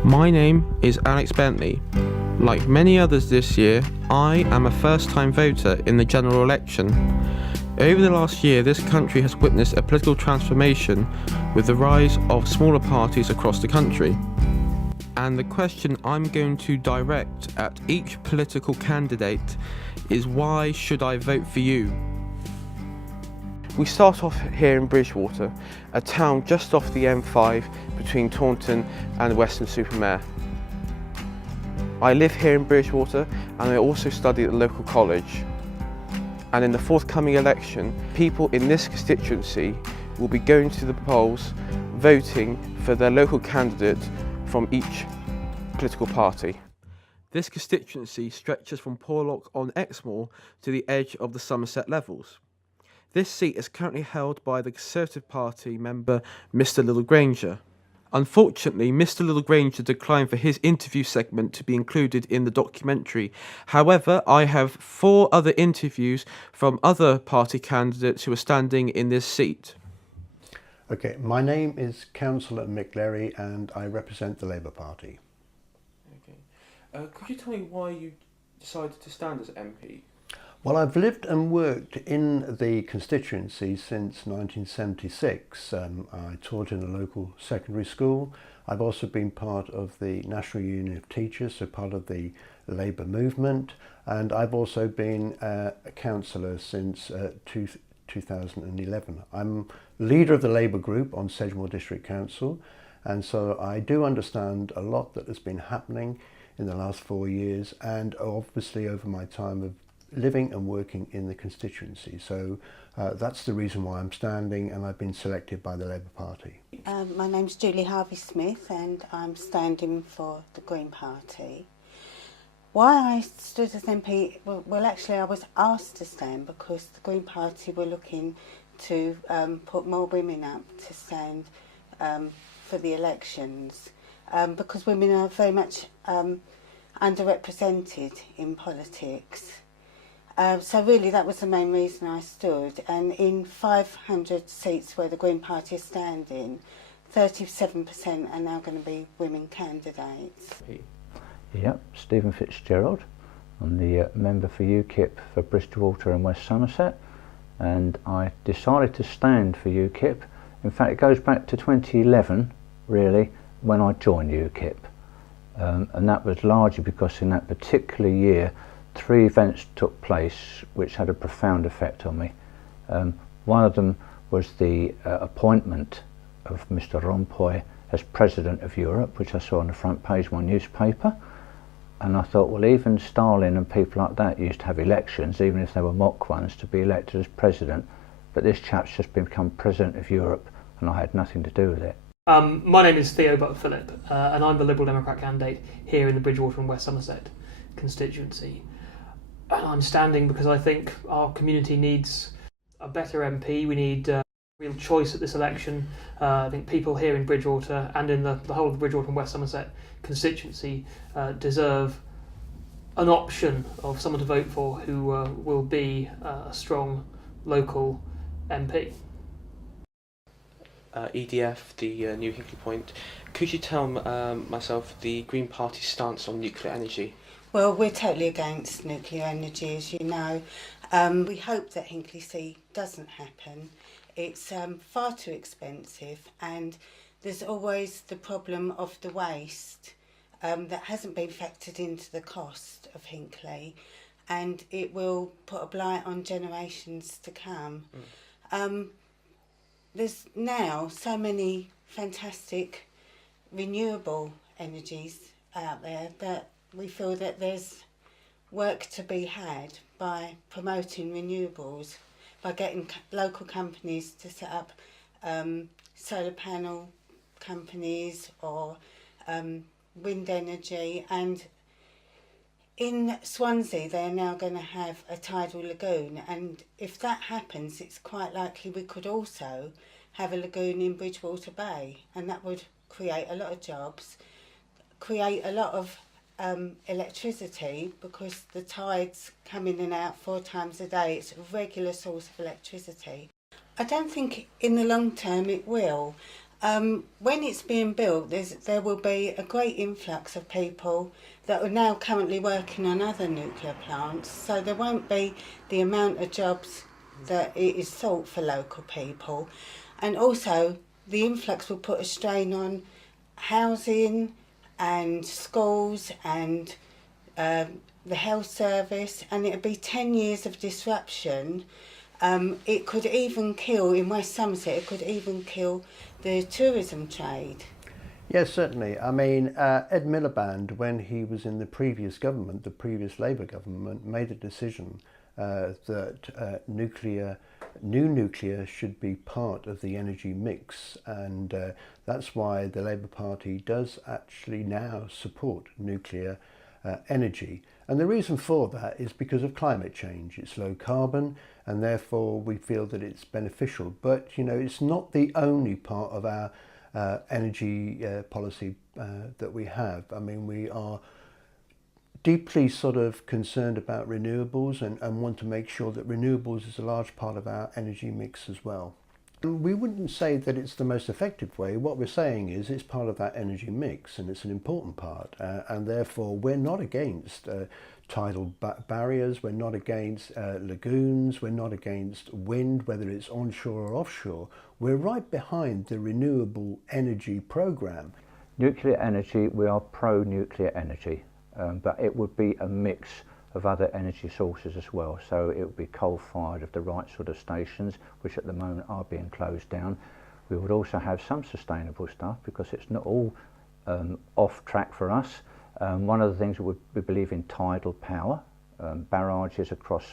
My name is Alex Bentley. Like many others this year, I am a first-time voter in the general election. Over the last year, this country has witnessed a political transformation with the rise of smaller parties across the country. And the question I'm going to direct at each political candidate is, why should I vote for you? We start off here in Bridgwater, a town just off the M5 between Taunton and Weston-super-Mare. I live here in Bridgwater and I also study at the local college. And in the forthcoming election, people in this constituency will be going to the polls voting for their local candidate from each political party. This constituency stretches from Porlock on Exmoor to the edge of the Somerset Levels. This seat is currently held by the Conservative Party member Mr Littlegranger. Unfortunately, Mr Littlegranger declined for his interview segment to be included in the documentary. However, I have 4 other interviews from other party candidates who are standing in this seat. Okay, my name is Councillor Mick Leary and I represent the Labour Party. Okay. Could you tell me why you decided to stand as MP? Well, I've lived and worked in the constituency since 1976. I taught in a local secondary school. I've also been part of the National Union of Teachers, so part of the Labour movement, and I've also been a councillor since 2011. I'm leader of the Labour group on Sedgemoor District Council, and so I do understand a lot that has been happening in the last 4 years, and obviously over my time of living and working in the constituency. So that's the reason why I'm standing, and I've been selected by the Labour Party. My name's Julie Harvey-Smith and I'm standing for the Green Party. Why I stood as MP, well actually I was asked to stand because the Green Party were looking to put more women up to stand for the elections, because women are very much underrepresented in politics. So really that was the main reason I stood, and in 500 seats where the Green Party is standing, 37% are now going to be women candidates. Yep, Stephen Fitzgerald. I'm the member for UKIP for Bridgwater and West Somerset, and I decided to stand for UKIP. In fact, it goes back to 2011 really, when I joined UKIP, and that was largely because in that particular year 3 events took place which had a profound effect on me. One of them was the appointment of Mr Rompuy as President of Europe, which I saw on the front page of my newspaper, and I thought, well, even Stalin and people like that used to have elections, even if they were mock ones, to be elected as President, but this chap's just become President of Europe and I had nothing to do with it. My name is Theo Buck-Phillip and I'm the Liberal Democrat candidate here in the Bridgwater and West Somerset constituency. And I'm standing because I think our community needs a better MP. We need real choice at this election. I think people here in Bridgwater and in the whole of the Bridgwater and West Somerset constituency deserve an option of someone to vote for who will be a strong local MP. EDF, the New Hinkley Point. Could you tell myself the Green Party's stance on nuclear energy? Well, we're totally against nuclear energy, as you know. We hope that Hinkley C doesn't happen. It's far too expensive, and there's always the problem of the waste that hasn't been factored into the cost of Hinkley, and it will put a blight on generations to come. There's now so many fantastic renewable energies out there that we feel that there's work to be had by promoting renewables, by getting local companies to set up solar panel companies or wind energy. And in Swansea they're now going to have a tidal lagoon, and if that happens it's quite likely we could also have a lagoon in Bridgwater Bay, and that would create a lot of jobs, create a lot of electricity, because the tides come in and out 4 times a day. It's a regular source of electricity. I don't think in the long term it will. When it's being built, there will be a great influx of people that are now currently working on other nuclear plants, so there won't be the amount of jobs that it is sought for local people. And also, the influx will put a strain on housing and schools and the health service, and it'll be 10 years of disruption. It could even kill, in West Somerset, it could even kill the tourism trade. Yes, certainly. I mean, Ed Miliband, when he was in the previous government, the previous Labour government, made a decision that new nuclear should be part of the energy mix, and that's why the Labour Party does actually now support nuclear energy. And the reason for that is because of climate change. It's low carbon, and therefore we feel that it's beneficial. But, you know, it's not the only part of our energy policy that we have. I mean, we are deeply sort of concerned about renewables and want to make sure that renewables is a large part of our energy mix as well. We wouldn't say that it's the most effective way. What we're saying is it's part of that energy mix, and it's an important part, and therefore we're not against tidal barriers, we're not against lagoons, we're not against wind, whether it's onshore or offshore. We're right behind the renewable energy programme. Nuclear energy, we are pro-nuclear energy, but it would be a mix of other energy sources as well. So it would be coal-fired of the right sort of stations, which at the moment are being closed down. We would also have some sustainable stuff, because it's not all off track for us. One of the things we believe in tidal power, barrages across,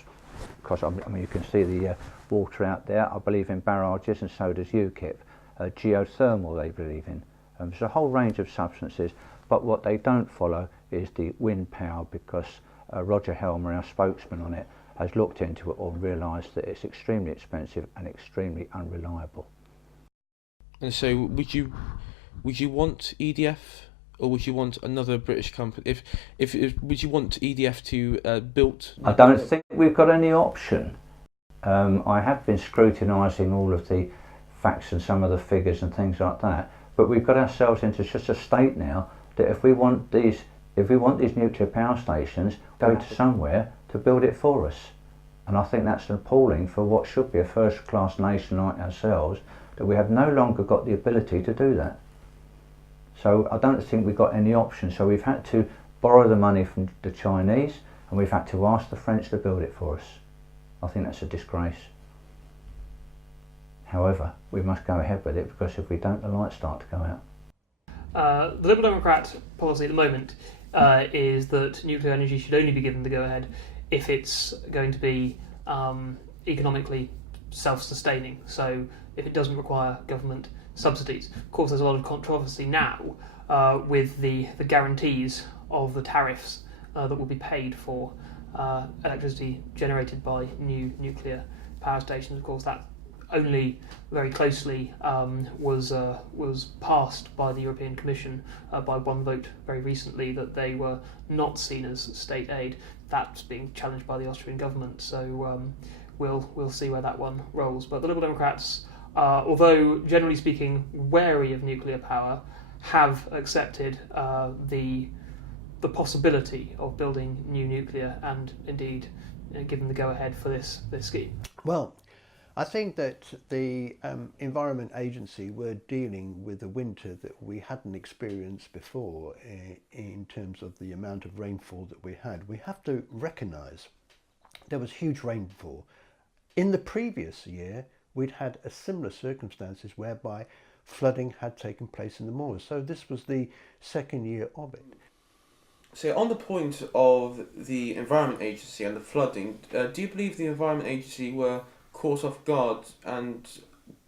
I mean, you can see the water out there. I believe in barrages, and so does UKIP. Geothermal they believe in. There's a whole range of substances, but what they don't follow is the wind power, because Roger Helmer, our spokesman on it, has looked into it or realised that it's extremely expensive and extremely unreliable. And so, would you want EDF, or would you want another British company? If would you want EDF to build? I don't think we've got any option. I have been scrutinising all of the facts and some of the figures and things like that, but we've got ourselves into such a state now that if we want these nuclear power stations, go to somewhere to build it for us. And I think that's appalling for what should be a first-class nation like ourselves, that we have no longer got the ability to do that. So I don't think we've got any option. So we've had to borrow the money from the Chinese, and we've had to ask the French to build it for us. I think that's a disgrace. However, we must go ahead with it, because if we don't, the lights start to go out. The Liberal Democrat policy at the moment is that nuclear energy should only be given the go-ahead if it's going to be economically self-sustaining, so if it doesn't require government subsidies. Of course, there's a lot of controversy now with the guarantees of the tariffs that will be paid for electricity generated by new nuclear power stations. Of course, that only very closely was passed by the European Commission by one vote very recently, that they were not seen as state aid. That's being challenged by the Austrian government, so we'll see where that one rolls. But the Liberal Democrats, although generally speaking wary of nuclear power, have accepted the possibility of building new nuclear, and indeed given the go-ahead for this scheme. Well, I think that the Environment Agency were dealing with a winter that we hadn't experienced before in terms of the amount of rainfall that we had. We have to recognise there was huge rainfall. In the previous year, we'd had a similar circumstances whereby flooding had taken place in the moors. So this was the second year of it. So on the point of the Environment Agency and the flooding, do you believe the Environment Agency were caught off guard and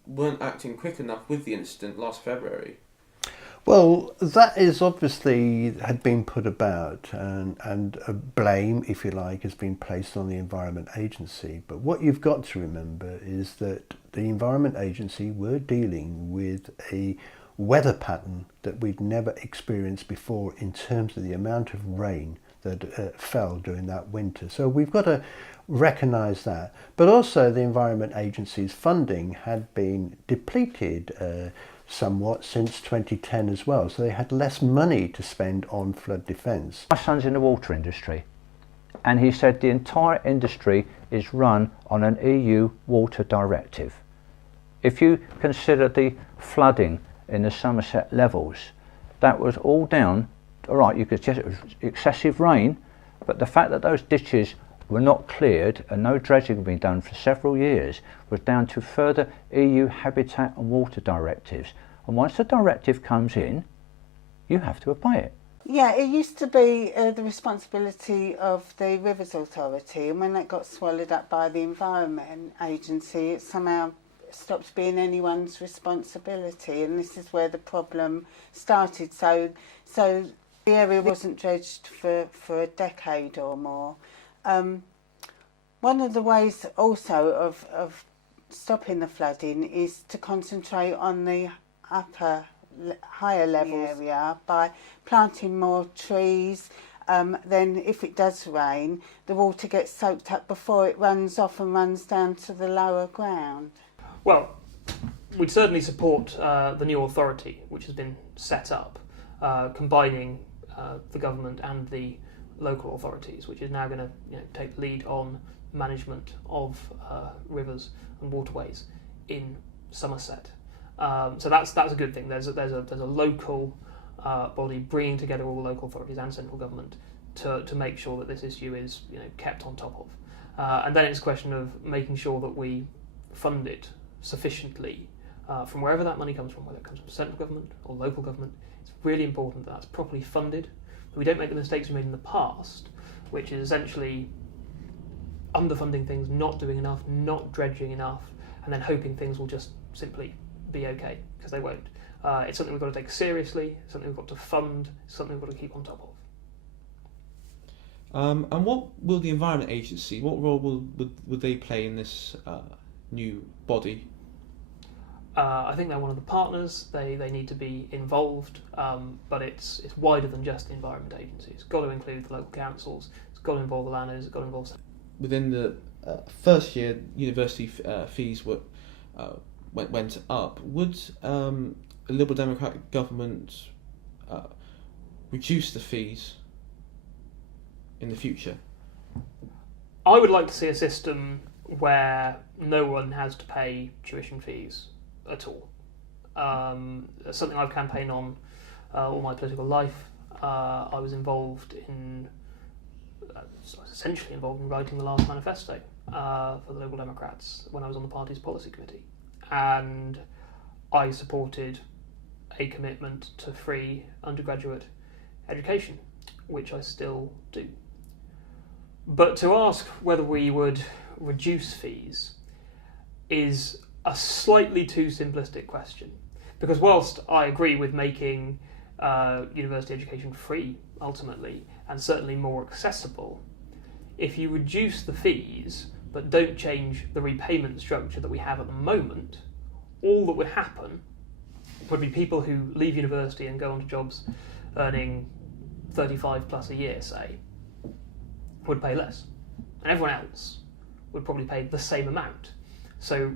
weren't acting quick enough with the incident last February? Well, that is obviously had been put about, and a blame, if you like, has been placed on the Environment Agency. But what you've got to remember is that the Environment Agency were dealing with a weather pattern that we'd never experienced before in terms of the amount of rain that fell during that winter. So we've got to recognise that. But also the Environment Agency's funding had been depleted somewhat since 2010 as well. So they had less money to spend on flood defence. My son's in the water industry, and he said the entire industry is run on an EU water directive. If you consider the flooding in the Somerset levels, that was all down, all right, you could just, it was excessive rain, but the fact that those ditches were not cleared and no dredging had been done for several years was down to further EU habitat and water directives. And once the directive comes in, you have to obey it. Yeah, it used to be the responsibility of the Rivers Authority, and when that got swallowed up by the Environment Agency, it somehow stopped being anyone's responsibility, and this is where the problem started. So the area wasn't dredged for a decade or more. One of the ways also of stopping the flooding is to concentrate on the higher level area by planting more trees. Then if it does rain, the water gets soaked up before it runs off and runs down to the lower ground. Well, we'd certainly support the new authority which has been set up, combining the government and the local authorities, which is now going to take the lead on management of rivers and waterways in Somerset. So that's a good thing. There's a local body bringing together all the local authorities and central government to make sure that this issue is kept on top of. And then it's a question of making sure that we fund it sufficiently from wherever that money comes from, whether it comes from central government or local government. It's really important that that's properly funded, that we don't make the mistakes we made in the past, which is essentially underfunding things, not doing enough, not dredging enough, and then hoping things will just simply be okay, because they won't. It's something we've got to take seriously, something we've got to fund, something we've got to keep on top of. And what will the Environment Agency, what role would they play in this new body? I think they're one of the partners. They need to be involved, but it's wider than just the Environment Agency. It's got to include the local councils, it's got to involve the landowners, it's got to involve... Within the first year, university fees went up. Would a Liberal Democratic government reduce the fees in the future? I would like to see a system where no one has to pay tuition fees at all. It's something I've campaigned on all my political life. I was essentially involved in writing the last manifesto for the Liberal Democrats when I was on the party's policy committee, and I supported a commitment to free undergraduate education, which I still do. But to ask whether we would reduce fees is a slightly too simplistic question, because whilst I agree with making university education free ultimately, and certainly more accessible, if you reduce the fees but don't change the repayment structure that we have at the moment, all that would happen would be people who leave university and go on to jobs earning 35 plus a year, say, would pay less, and everyone else would probably pay the same amount. So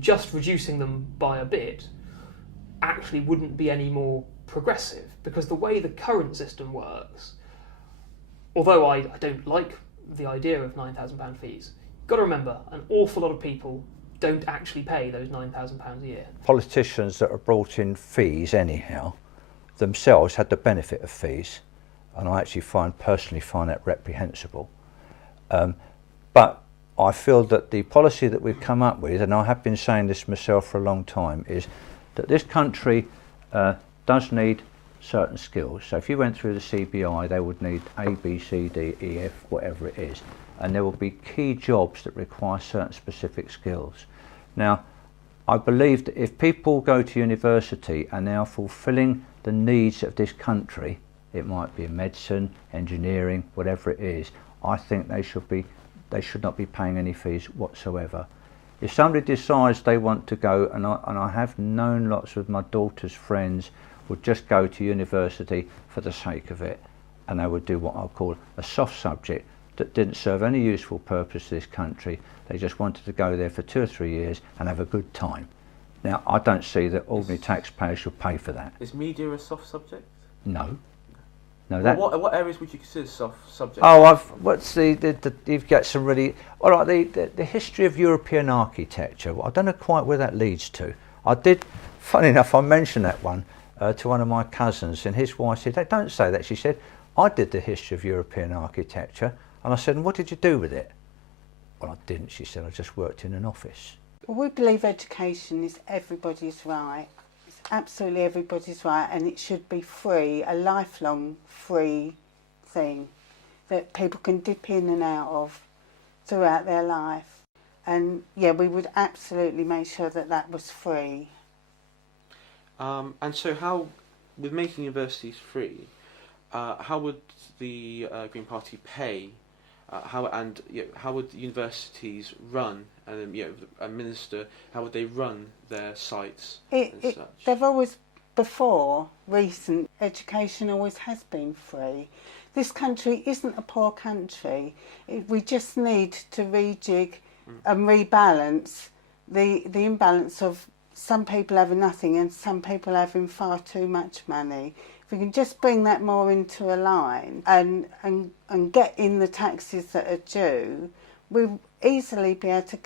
just reducing them by a bit actually wouldn't be any more progressive, because the way the current system works, although I don't like the idea of £9,000 fees, you've got to remember an awful lot of people don't actually pay those £9,000 a year. Politicians that are brought in fees anyhow themselves had the benefit of fees, and I actually personally find that reprehensible. But I feel that the policy that we've come up with, and I have been saying this myself for a long time, is that this country does need certain skills. So if you went through the CBI, they would need A, B, C, D, E, F, whatever it is. And there will be key jobs that require certain specific skills. Now, I believe that if people go to university and they are fulfilling the needs of this country, it might be in medicine, engineering, whatever it is, I think they should not be paying any fees whatsoever. If somebody decides they want to go, and I have known lots of my daughter's friends would just go to university for the sake of it, and they would do what I'll call a soft subject that didn't serve any useful purpose to this country. They just wanted to go there for 2 or 3 years and have a good time. Now, I don't see that ordinary taxpayers should pay for that. Is media a soft subject? No. No, Well, that. what areas would you consider soft subjects? Oh, you've got some really. All right, the history of European architecture. I don't know quite where that leads to. I did, funny enough, I mentioned that one to one of my cousins, and his wife said, "Don't say that." She said, "I did the history of European architecture," and I said, "And what did you do with it?" Well, I didn't. She said, "I just worked in an office." Well, we believe education is everybody's right. It's absolutely everybody's right, and it should be free, a lifelong free thing that people can dip in and out of throughout their life. And yeah, we would absolutely make sure that that was free. And so how, with making universities free, how would the Green Party pay? How would universities run and administer? How would they run their sites and such? They've always, before recent, education always has been free. This country isn't a poor country. We just need to rejig and rebalance the imbalance of some people having nothing and some people having far too much money. If we can just bring that more into a line and get in the taxes that are due, we'll easily be able to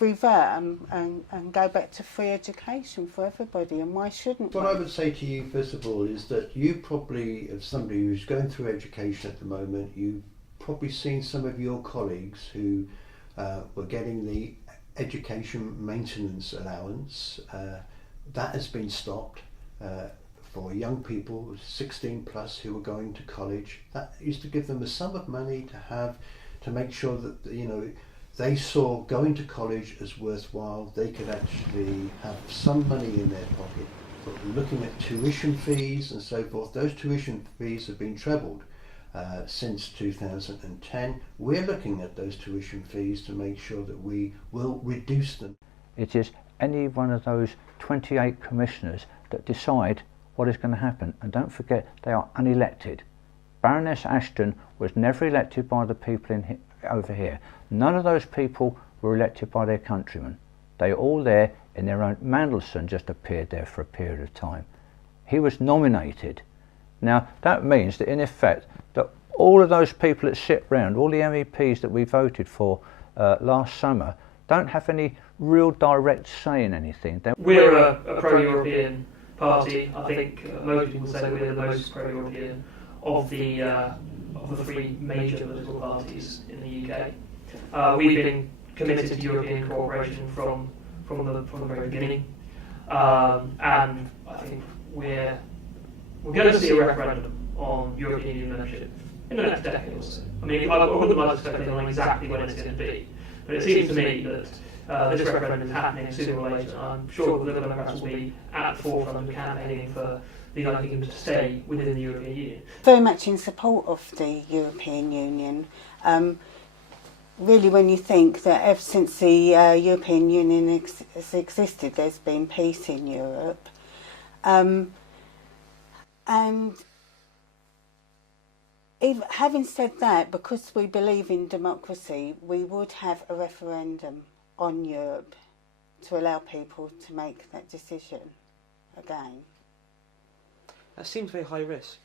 revert and go back to free education for everybody. And why shouldn't we? What I would say to you, first of all, is that you probably, as somebody who's going through education at the moment, you've probably seen some of your colleagues who were getting the education maintenance allowance. That has been stopped. For young people 16 plus who were going to college, that used to give them a sum of money to make sure that they saw going to college as worthwhile. They could actually have some money in their pocket. But looking at tuition fees and so forth, those tuition fees have been trebled since 2010. We're looking at those tuition fees to make sure that we will reduce them. It is any one of those 28 commissioners that decide what is going to happen, and don't forget they are unelected. Baroness Ashton was never elected by the people over here. None of those people were elected by their countrymen. They are all there in their own. Mandelson just appeared there for a period of time. He was nominated. Now that means that in effect that all of those people that sit round, all the MEPs that we voted for last summer, don't have any real direct say in anything. We're a pro-European party. I think most people say we're the most pro-European of the three major political parties in the UK. We've been committed to European cooperation from the very beginning, and I think we're going to see a referendum on European Union membership in the next decade or so. I mean, I wouldn't like to speculate on exactly when it's going to be, but it seems to me that this referendum is happening sooner or later. I'm sure the Liberal Democrats will be at the forefront of campaigning for the United Kingdom to stay within the European Union. Very much in support of the European Union. Really, when you think that ever since the European Union has existed, there's been peace in Europe. And having said that, because we believe in democracy, we would have a referendum on Europe to allow people to make that decision again. That seems very high risk.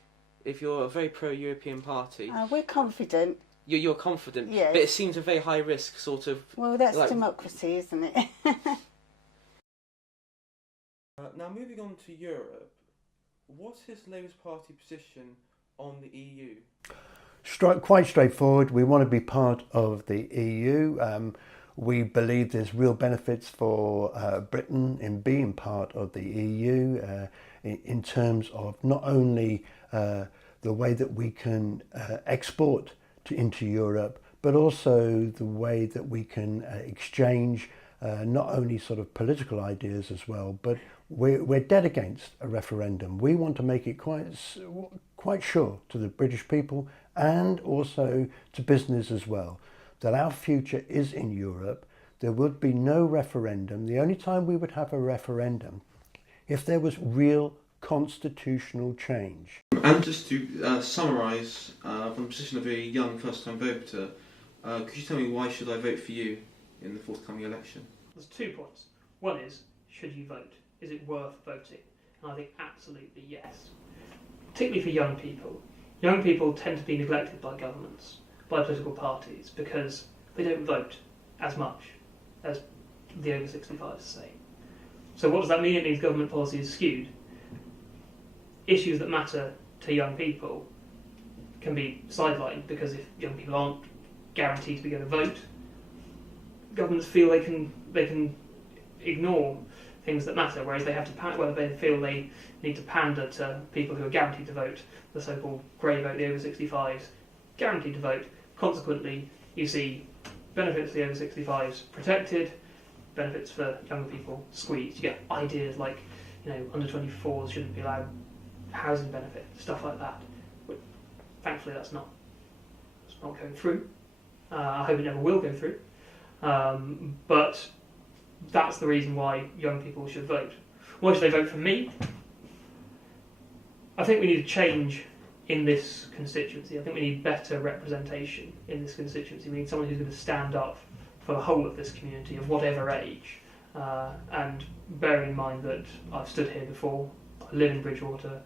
If you're a very pro-European party, we're confident. You're confident, yes. But it seems a very high risk sort of. Well, that's democracy, isn't it? Now moving on to Europe, what is Labour's party position on the EU? Quite straightforward. We want to be part of the EU. We believe there's real benefits for Britain in being part of the EU in terms of not only the way that we can export into Europe, but also the way that we can exchange not only sort of political ideas as well, but we're dead against a referendum. We want to make it quite sure to the British people and also to business as well that our future is in Europe. There would be no referendum. The only time we would have a referendum if there was real constitutional change. And just to summarise, from the position of a young first-time voter, could you tell me why should I vote for you in the forthcoming election? There's 2 points. One is, should you vote? Is it worth voting? And I think absolutely yes. Particularly for young people. Young people tend to be neglected by governments, by political parties, because they don't vote as much as the over 65s say. So what does that mean? It means government policy is skewed. Issues that matter to young people can be sidelined, because if young people aren't guaranteed to be going to vote, governments feel they can ignore things that matter, whereas they have to whether they feel they need to pander to people who are guaranteed to vote, the so-called grey vote, the over 65s, guaranteed to vote. Consequently, you see benefits for the over 65s protected, benefits for younger people squeezed. You get ideas like, under 24s shouldn't be allowed housing benefit, stuff like that. But thankfully, that's not going through. I hope it never will go through. But that's the reason why young people should vote. Why should they vote for me? I think we need a change in this constituency. I think we need better representation in this constituency. We need someone who's going to stand up for the whole of this community, of whatever age. And bearing in mind that I've stood here before, I live in Bridgewater.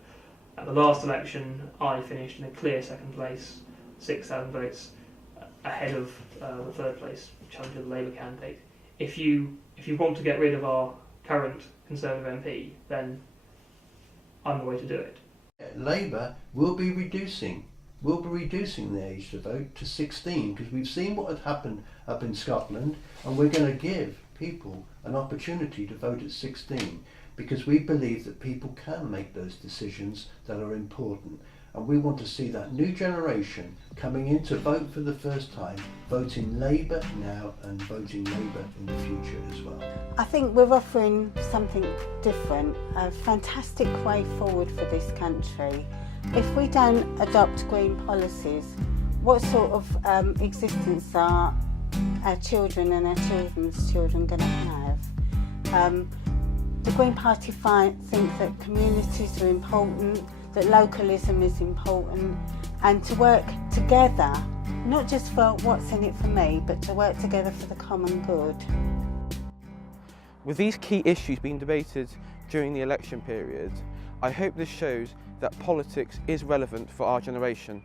At the last election, I finished in a clear second place, 6,000 votes ahead of the third place challenger, the Labour candidate. If you want to get rid of our current Conservative MP, then I'm the way to do it. Labour will be reducing the age to vote to 16, because we've seen what had happened up in Scotland, and we're going to give people an opportunity to vote at 16, because we believe that people can make those decisions that are important. And we want to see that new generation coming in to vote for the first time, voting Labour now and voting Labour in the future as well. I think we're offering something different, a fantastic way forward for this country. If we don't adopt green policies, what sort of existence are our children and our children's children going to have? The Green Party think that communities are important, that localism is important, and to work together, not just for what's in it for me, but to work together for the common good. With these key issues being debated during the election period, I hope this shows that politics is relevant for our generation.